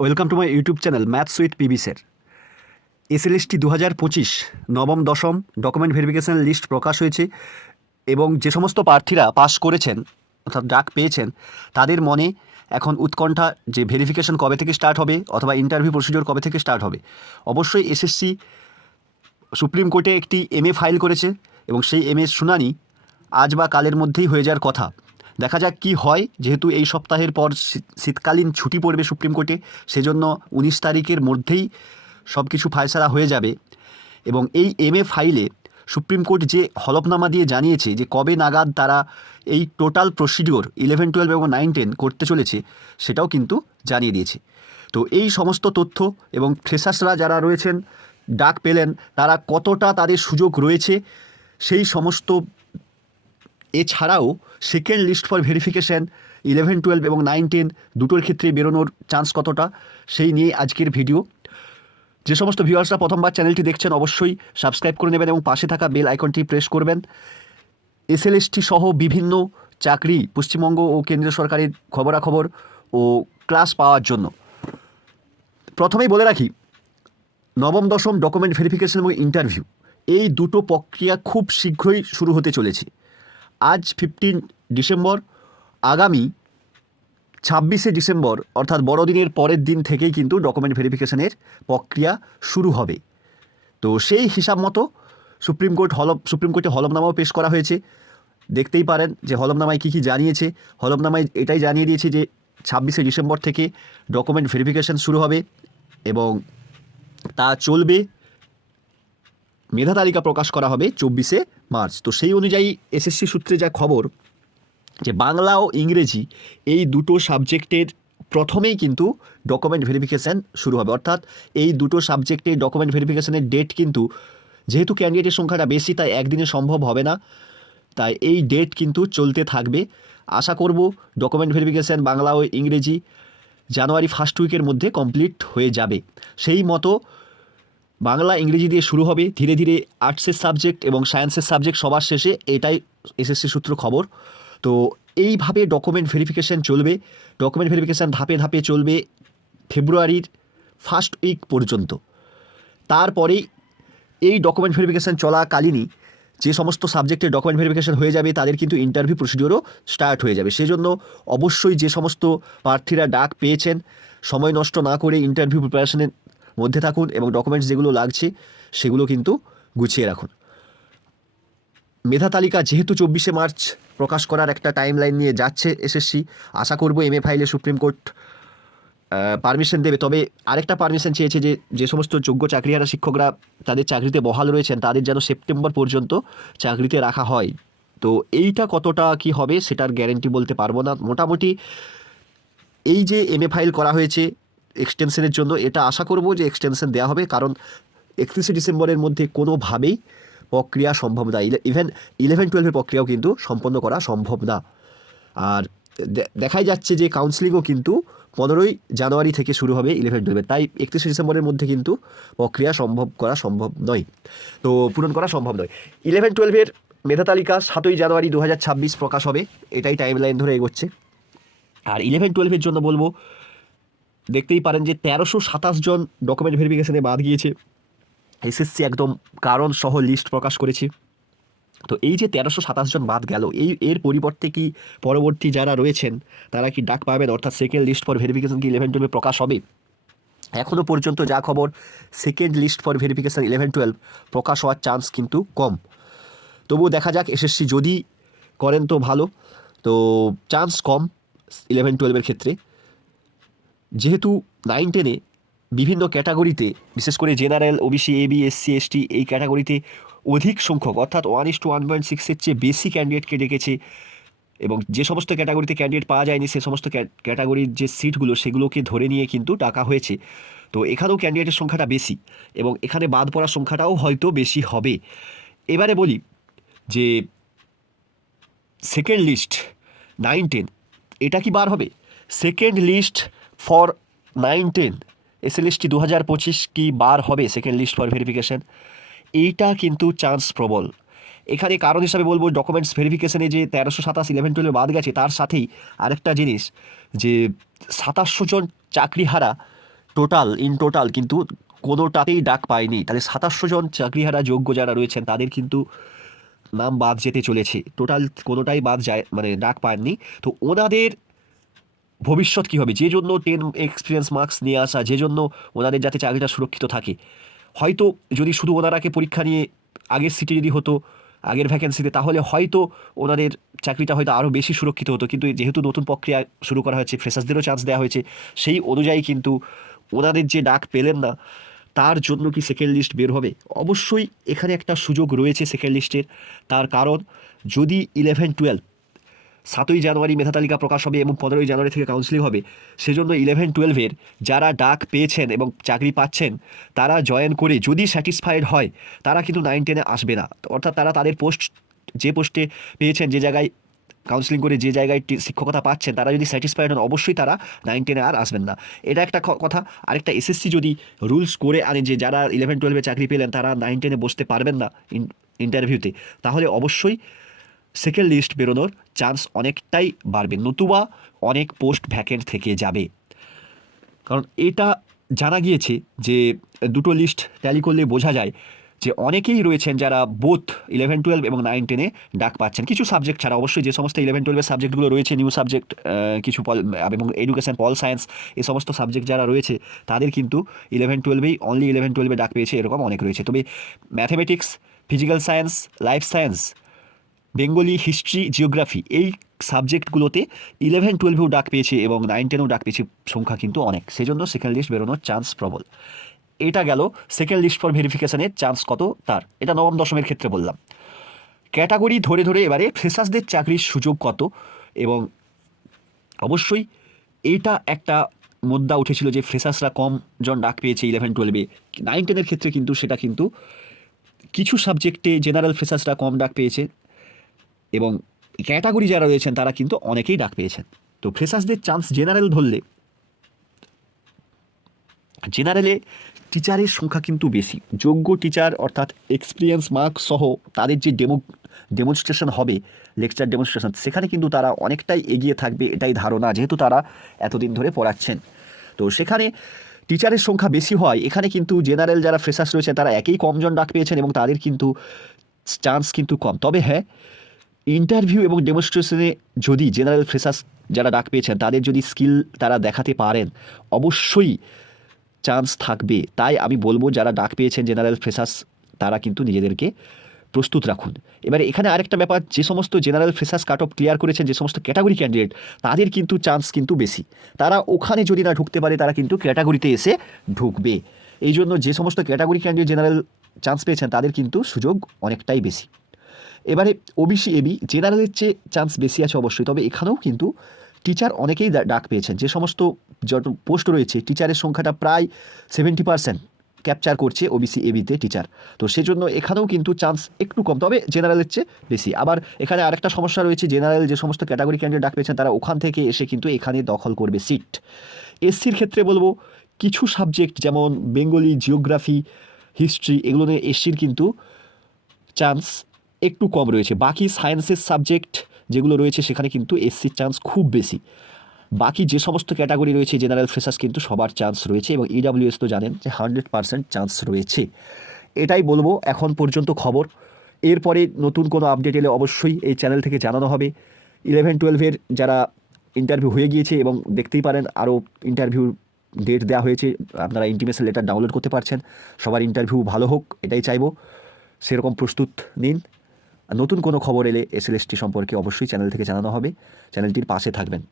Welcome to my YouTube channel maths with PB sir. SLST 2025 নবম দশম document verification list প্রকাশ হয়েছে এবং যে সমস্ত প্রার্থীরা পাস করেছেন অর্থাৎ ডাক পেয়েছেন তাদের মনে এখন উৎকণ্ঠা যে ভেরিফিকেশন কবে থেকে স্টার্ট হবে অথবা ইন্টারভিউ প্রসিডিওর কবে থেকে স্টার্ট হবে। অবশ্যই এসএসসি সুপ্রিম কোর্টে একটি এমএ ফাইল করেছে এবং সেই এমএর শুনানি আজ বা কালের মধ্যেই হয়ে যাওয়ার কথা। দেখা যাক কি হয়, যেহেতু এই সপ্তাহের পর শীতকালীন ছুটি পড়বে সুপ্রিম কোর্টে, সেজন্য 19 তারিখের মধ্যেই সব কিছু ফায়সালা হয়ে যাবে। এবং এই এমএ ফাইলে সুপ্রিম কোর্ট যে হলফনামা দিয়ে জানিয়েছে যে কবে নাগাদ তারা এই টোটাল প্রসিডিওর 11, 12 এবং 9, 10 করতে চলেছে, সেটাও কিন্তু জানিয়ে দিয়েছে। তো এই সমস্ত তথ্য এবং ফ্রেশার্সরা যারা রয়েছেন ডাক পেলেন তারা কতটা তাদের সুযোগ রয়েছে সেই সমস্ত, এছাড়াও সেকেন্ড লিস্ট ফর ভেরিফিকেশান 11, 12 এবং 9, 10 দুটোর ক্ষেত্রে বেরোনোর চান্স কতটা, সেই নিয়ে আজকের ভিডিও। যে সমস্ত ভিউয়ার্সরা প্রথমবার চ্যানেলটি দেখছেন অবশ্যই সাবস্ক্রাইব করে নেবেন এবং পাশে থাকা বেল আইকনটি প্রেস করবেন। এসএলএসটি সহ বিভিন্ন চাকরি পশ্চিমবঙ্গ ও কেন্দ্রীয় সরকারের খবরাখবর ও ক্লাস পাওয়ার জন্য। প্রথমেই বলে রাখি, নবম দশম ডকুমেন্ট ভেরিফিকেশন এবং ইন্টারভিউ এই দুটো প্রক্রিয়া খুব শীঘ্রই শুরু হতে চলেছে। আজ 15 ডিসেম্বর, আগামী 26শে ডিসেম্বর অর্থাৎ বড়দিনের পরের দিন থেকেই কিন্তু ডকুমেন্ট ভেরিফিকেশনের প্রক্রিয়া শুরু হবে। তো সেই হিসাব মতো সুপ্রিম কোর্টে হলফনামাও পেশ করা হয়েছে। দেখতেই পারেন যে হলফনামায় কী কী জানিয়েছে। হলফনামায় এটাই জানিয়ে দিয়েছে যে 26শে ডিসেম্বর থেকে ডকুমেন্ট ভেরিফিকেশন শুরু হবে এবং তা চলবে। মেধা তালিকা প্রকাশ করা হবে 24শে মার্চ। তো সেই অনুযায়ী এসএসসি সূত্রে যা খবর, যে বাংলা ও ইংরেজি এই দুটো সাবজেক্টের প্রথমেই কিন্তু ডকুমেন্ট ভেরিফিকেশান শুরু হবে। অর্থাৎ এই দুটো সাবজেক্টে ডকুমেন্ট ভেরিফিকেশানের ডেট কিন্তু, যেহেতু ক্যান্ডিডেটের সংখ্যাটা বেশি তাই একদিনে সম্ভব হবে না, তাই এই ডেট কিন্তু চলতে থাকবে। আশা করব ডকুমেন্ট ভেরিফিকেশান বাংলা ও ইংরেজি জানুয়ারি ফার্স্ট উইকের মধ্যে কমপ্লিট হয়ে যাবে। সেই মতো বাংলা ইংরেজি দিয়ে শুরু হবে, ধীরে ধীরে আর্টসের সাবজেক্ট এবং সায়েন্সের সাবজেক্ট সবার শেষে, এটাই এসএসসি সূত্র খবর। তো এইভাবে ডকুমেন্ট ভেরিফিকেশান চলবে। ডকুমেন্ট ভেরিফিকেশান ধাপে ধাপে চলবে ফেব্রুয়ারির ফার্স্ট উইক পর্যন্ত। তারপরেই এই ডকুমেন্ট ভেরিফিকেশান চলাকালীনই যে সমস্ত সাবজেক্টের ডকুমেন্ট ভেরিফিকেশান হয়ে যাবে তাদের কিন্তু ইন্টারভিউ প্রসিডিওরও স্টার্ট হয়ে যাবে। সেজন্য অবশ্যই যে সমস্ত প্রার্থীরা ডাক পেয়েছেন সময় নষ্ট না করে ইন্টারভিউ প্রিপারেশনের মধ্যে থাকুন এবং ডকুমেন্টস যেগুলো লাগছে সেগুলো কিন্তু গুছিয়ে রাখুন। মেধা তালিকা যেহেতু 24শে মার্চ প্রকাশ করার একটা টাইম লাইন নিয়ে যাচ্ছে এসএসসি, আশা করব এমএ ফাইলে সুপ্রিম কোর্ট পারমিশন দেবে। তবে আরেকটা পারমিশন চেয়েছে যে যে সমস্ত যোগ্য চাকরিহারা শিক্ষকরা তাদের চাকরিতে বহাল রয়েছেন তাদের যেন সেপ্টেম্বর পর্যন্ত চাকরিতে রাখা হয়। তো এইটা কতটা কি হবে সেটার গ্যারেন্টি বলতে পারবো না। মোটামুটি এই যে এমএ ফাইল করা হয়েছে এক্সটেনশনের জন্য, এটা আশা করব যে এক্সটেনশন দেওয়া হবে, কারণ 31শে ডিসেম্বরের মধ্যে কোনোভাবেই প্রক্রিয়া সম্ভব না। ইভেন 11, 12 প্রক্রিয়াও কিন্তু সম্পন্ন করা সম্ভব না। আর দেখাই যাচ্ছে যে কাউন্সিলিংও কিন্তু 15ই জানুয়ারি থেকে শুরু হবে 11, 12। তাই 31শে ডিসেম্বরের মধ্যে কিন্তু প্রক্রিয়া সম্ভব নয়, তো পূরণ করা সম্ভব নয়। 11, 12 মেধা তালিকা 7ই জানুয়ারি 2026 প্রকাশ হবে, এটাই টাইম লাইন ধরে এগোচ্ছে। আর 11, 12 জন্য বলবো, দেখতেই পারেন যে 1327 জন ডকুমেন্ট ভেরিফিকেশনে বাদ গিয়েছে। এসএসসি একদম কারণ সহ লিস্ট প্রকাশ করেছে। তো এই যে 1327 জন বাদ গেল, এর পরিবর্তে কি পরবর্তী যারা রয়েছেন তারা কি ডাক পাবেন? অর্থাৎ সেকেন্ড লিস্ট ফর ভেরিফিকেশন কি 11, 12 প্রকাশ হবে? এখনও পর্যন্ত যা খবর, সেকেন্ড লিস্ট ফর ভেরিফিকেশন 11, 12 প্রকাশ হওয়ার চান্স কিন্তু কম। তবুও দেখা যাক, এসএসসি যদি করেন তো ভালো, তো চান্স কম 11, 12 ক্ষেত্রে। যেহেতু 9, 10 বিভিন্ন ক্যাটাগরিতে, বিশেষ করে জেনারেল, ওবিসি, এবি, এসসি, এসটি এই ক্যাটাগরিতে অধিক সংখ্যক অর্থাৎ 1:1.6 চেয়ে বেশি ক্যান্ডিডেটকে ডেকেছে এবং যে সমস্ত ক্যাটাগরিতে ক্যান্ডিডেট পাওয়া যায়নি সে সমস্ত ক্যাটাগরির যে সিটগুলো সেগুলোকে ধরে নিয়ে কিন্তু ডাকা হয়েছে। তো এখানেও ক্যান্ডিডেটের সংখ্যাটা বেশি এবং এখানে বাদ পড়ার সংখ্যাটাও হয়তো বেশি হবে। এবারে বলি যে সেকেন্ড লিস্ট 9, 10 এটা কি বার হবে? সেকেন্ড লিস্ট ফর 9, 10 এসএলএসটি 2025 কি বার হবে সেকেন্ড লিস্ট ফর ভেরিফিকেশান? এইটা কিন্তু চান্স প্রবল। এখানে কারণ হিসাবে বলবো, ডকুমেন্টস ভেরিফিকেশানে যে 1327 11, 12 বাদ গেছে, তার সাথেই আরেকটা জিনিস যে 2700 জন চাকরিহারা ইন টোটাল কিন্তু কোনোটাতেই ডাক পায়নি। তাহলে 2700 জন চাকরিহারা যোগ্য যারা রয়েছেন তাদের কিন্তু নাম বাদ যেতে চলেছে। টোটাল কোনোটাই বাদ যায়, মানে ডাক পাননি। তো ওনাদের ভবিষ্যৎ কী হবে, যে জন্য 10 এক্সপিরিয়েন্স মার্কস নিয়ে আসা, যে জন্য ওনাদের যাতে চাকরিটা সুরক্ষিত থাকে। হয়তো যদি শুধু ওনারাকে পরীক্ষা নিয়ে আগের সিটে যদি হতো, আগের ভ্যাকেন্সিতে, তাহলে হয়তো ওনাদের চাকরিটা হয়তো আরও বেশি সুরক্ষিত হতো। কিন্তু যেহেতু নতুন প্রক্রিয়া শুরু করা হয়েছে, ফ্রেশার্সদেরও চান্স দেওয়া হয়েছে, সেই অনুযায়ী কিন্তু ওনাদের যে ডাক পেলেন না, তার জন্য কি সেকেন্ড লিস্ট বের হবে? অবশ্যই এখানে একটা সুযোগ রয়েছে সেকেন্ড লিস্টের। তার কারণ যদি 11-12 7ই জানুয়ারি মেধা তালিকা প্রকাশ হবে এবং 15ই জানুয়ারি থেকে কাউন্সিলিং হবে, সেজন্য 11-12-এর যারা ডাক পেয়েছেন এবং চাকরি পাচ্ছেন তারা জয়েন করে যদি স্যাটিসফাইড হয়, তারা কিন্তু 9-10-এ আসবে না। অর্থাৎ তারা তাদের পোস্ট, যে পোস্টে পেয়েছেন, যে জায়গায় কাউন্সিলিং করে যে জায়গায় শিক্ষকতা পাচ্ছেন, তারা যদি স্যাটিসফাইড হন, অবশ্যই তারা 9-10-এ আর আসবেন না। এটা একটা কথা। আরেকটা, এসএসসি যদি রুলস করে আনে যে যারা 11-12-এ চাকরি পেলেন তারা 9-10-এ বসতে পারবেন না ইন্টারভিউতে, তাহলে অবশ্যই সেকেন্ড লিস্ট বেরোনোর চান্স অনেকটাই বাড়বে, নতুবা অনেক পোস্ট ভ্যাকেন্ট থেকে যাবে। কারণ এটা জানা গিয়েছে যে দুটো লিস্ট ট্যালি করলে বোঝা যায় যে অনেকেই রয়েছেন যারা বোথ 11-12 এবং 9-10-এ ডাক পাচ্ছেন, কিছু সাবজেক্ট ছাড়া। অবশ্যই যে সমস্ত 11-12-এর সাবজেক্টগুলো রয়েছে, নিউ সাবজেক্ট কিছু এবং এডুকেশন, পল সায়েন্স, এই সমস্ত সাবজেক্ট যারা রয়েছে তাদের কিন্তু 11-12-এই অনলি 11-12-এ ডাক পেয়েছে, এরকম অনেক রয়েছে। তবে mathematics, physical science, life science, Bengali, history, geography, এই সাবজেক্টগুলোতে 11-12-এও ডাক পেয়েছে এবং 9-10-এও ডাক পেয়েছে সংখ্যা কিন্তু অনেক। সেজন্য সেকেন্ড লিস্ট বেরোনোর চান্স প্রবল। এটা গেল সেকেন্ড লিস্ট ফর ভেরিফিকেশনের চান্স কত তার, এটা নবম দশমের ক্ষেত্রে বললাম। ক্যাটাগরি ধরে ধরে এবারে ফ্রেশার্সদের চাকরির সুযোগ কত, এবং অবশ্যই এইটা একটা মুদ্রা উঠেছিল যে ফ্রেশার্সরা কম জন ডাক পেয়েছে 11-12-এ। 9-10-এর ক্ষেত্রে কিন্তু সেটা কিন্তু কিছু সাবজেক্টে জেনারেল ফ্রেশার্সরা কম ডাক পেয়েছে এবং ক্যাটাগরি যারা রয়েছেন তারা কিন্তু অনেকেই ডাক পেয়েছেন। তো ফ্রেশার্সদের চান্স জেনারেল ধরলে, জেনারেলে টিচারের সংখ্যা কিন্তু বেশি। যোগ্য টিচার অর্থাৎ এক্সপিরিয়েন্স মার্কস সহ তাদের যে ডেমনস্ট্রেশন হবে, লেকচার ডেমনস্ট্রেশন, সেখানে কিন্তু তারা অনেকটাই এগিয়ে থাকবে, এটাই ধারণা, যেহেতু তারা এতদিন ধরে পড়াচ্ছেন। তো সেখানে টিচারের সংখ্যা বেশি হয়, এখানে কিন্তু জেনারেল যারা ফ্রেশার্স রয়েছে তারা একেই কমজন ডাক পেয়েছেন এবং তাদের কিন্তু চান্স কিন্তু কম। তবে হ্যাঁ, ইন্টারভিউ এবং ডেমনস্ট্রেশনে যদি জেনারেল ফ্রেশার্স যারা ডাক পেয়েছেন তাদের যদি স্কিল তারা দেখাতে পারেন, অবশ্যই চান্স থাকবে। তাই আমি বলবো যারা ডাক পেয়েছেন জেনারেল ফ্রেশার্স তারা কিন্তু নিজেদেরকে প্রস্তুত রাখুন। এবারে এখানে আরেকটা ব্যাপার, যে সমস্ত general freshers cut off clear করেছেন, যে সমস্ত ক্যাটাগরি ক্যান্ডিডেট, তাদের কিন্তু চান্স কিন্তু বেশি। তারা ওখানে যদি না ঢুকতে পারে, তারা কিন্তু ক্যাটাগরিতে এসে ঢুকবে। এই জন্য যে সমস্ত ক্যাটাগরি ক্যান্ডিডেট জেনারেল চান্স পেয়েছেন তাদের কিন্তু সুযোগ অনেকটাই বেশি। এবারে ওবিসি, এবি, জেনারেলের চেয়ে চান্স বেশি আছে অবশ্যই, তবে এখানেও কিন্তু টিচার অনেকেই ডাক পেয়েছেন। যে সমস্ত যত পোস্ট রয়েছে টিচারের সংখ্যাটা প্রায় 70% ক্যাপচার করছে ওবিসি এবিতে টিচার। তো সেজন্য এখানেও কিন্তু চান্স একটু কম, তবে জেনারেলের চেয়ে বেশি। আবার এখানে আরেকটা সমস্যা রয়েছে, জেনারেল যে সমস্ত ক্যাটাগরি ক্যান্ডিডেট ডাক পেয়েছেন তারা ওখান থেকে এসে কিন্তু এখানে দখল করবে সিট। এসসির ক্ষেত্রে বলবো কিছু সাবজেক্ট যেমন বেঙ্গলি, জিওগ্রাফি, হিস্ট্রি, এগুলো নিয়ে এসসির কিন্তু চান্স একটু কম রয়েছে। বাকি সায়েন্সের সাবজেক্ট যেগুলো রয়েছে সেখানে কিন্তু এসসির চান্স খুব বেশি। বাকি যে সমস্ত ক্যাটাগরি রয়েছে জেনারেল ফ্রেশার্স কিন্তু সবার চান্স রয়েছে এবং ইডাব্লিউএস তো জানেন যে 100% চান্স রয়েছে। এটাই বলবো এখন পর্যন্ত খবর। এরপরে নতুন কোনো আপডেট এলে অবশ্যই এই চ্যানেল থেকে জানানো হবে। 11-12-এর যারা ইন্টারভিউ হয়ে গিয়েছে এবং দেখতেই পারেন আরও ইন্টারভিউ ডেট দেওয়া হয়েছে, আপনারা ইন্টিমেশন লেটার ডাউনলোড করতে পারছেন। সবার ইন্টারভিউ ভালো হোক এটাই চাইবো, সেরকম প্রস্তুত নিন। নতুন কোনো খবর এলে এসএলএসটি সম্পর্কে অবশ্যই চ্যানেল থেকে জানানো হবে। চ্যানেলটির পাশে থাকবেন।